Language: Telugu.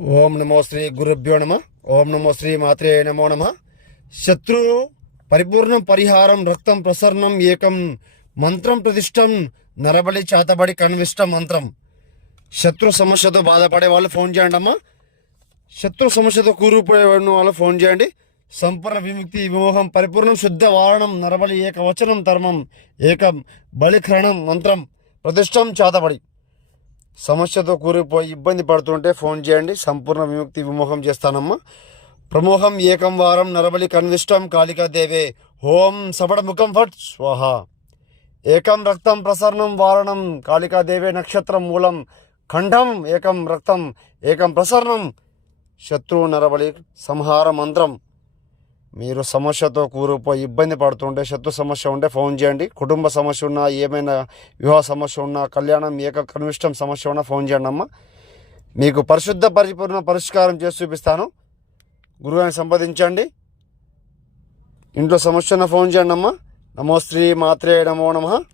ఓం నమో శ్రీ గురుభ్యో నమ. ఓం నమో శ్రీ మాత్రే నమో నమ. శత్రు పరిపూర్ణం పరిహారం రక్తం ప్రసరణం ఏకం మంత్రం ప్రతిష్టం నరబలి చాతబడి కన్విష్ట మంత్రం. శత్రు సమస్యతో బాధపడే వాళ్ళు ఫోన్ చేయండి అమ్మా. శత్రు సమస్యతో కూరుకుపోయే వాళ్ళు ఫోన్ చేయండి. సంపూర్ణ విముక్తి విమోహం పరిపూర్ణం శుద్ధ వారణం నరబలి ఏకవచనం ధర్మం ఏకం బలిఖరణం మంత్రం ప్రతిష్టం చాతబడి. సమస్యతో కూరిపోయి ఇబ్బంది పడుతుంటే ఫోన్ చేయండి. సంపూర్ణ విముక్తి విమోహం చేస్తానమ్మా. ప్రమోహం ఏకం వారం నరబలి కన్విష్టం కాళికాదేవే ఓం సబడముఖం ఫట్ స్వాహ. ఏకం రక్తం ప్రసరణం వారణం కాళికాదేవే నక్షత్రం మూలం ఖండం ఏకం రక్తం ఏకం ప్రసరణం శత్రు నరబలి సంహార మంత్రం. మీరు సమస్యతో కూరుకుపోయి ఇబ్బంది పడుతుంటే శత్రు సమస్య ఉంటే ఫోన్ చేయండి. కుటుంబ సమస్య ఉన్నా, ఏమైనా వివాహ సమస్య ఉన్నా, కళ్యాణం ఏక కనిష్టం సమస్య ఉన్నా ఫోన్ చేయండి అమ్మ. మీకు పరిశుద్ధ పరిపూర్ణ పరిష్కారం చేసి చూపిస్తాను. గురువుని సంప్రదించండి. ఇంట్లో సమస్య ఉన్న ఫోన్ చేయండి అమ్మ. నమో శ్రీ మాత్రే నమో నమః.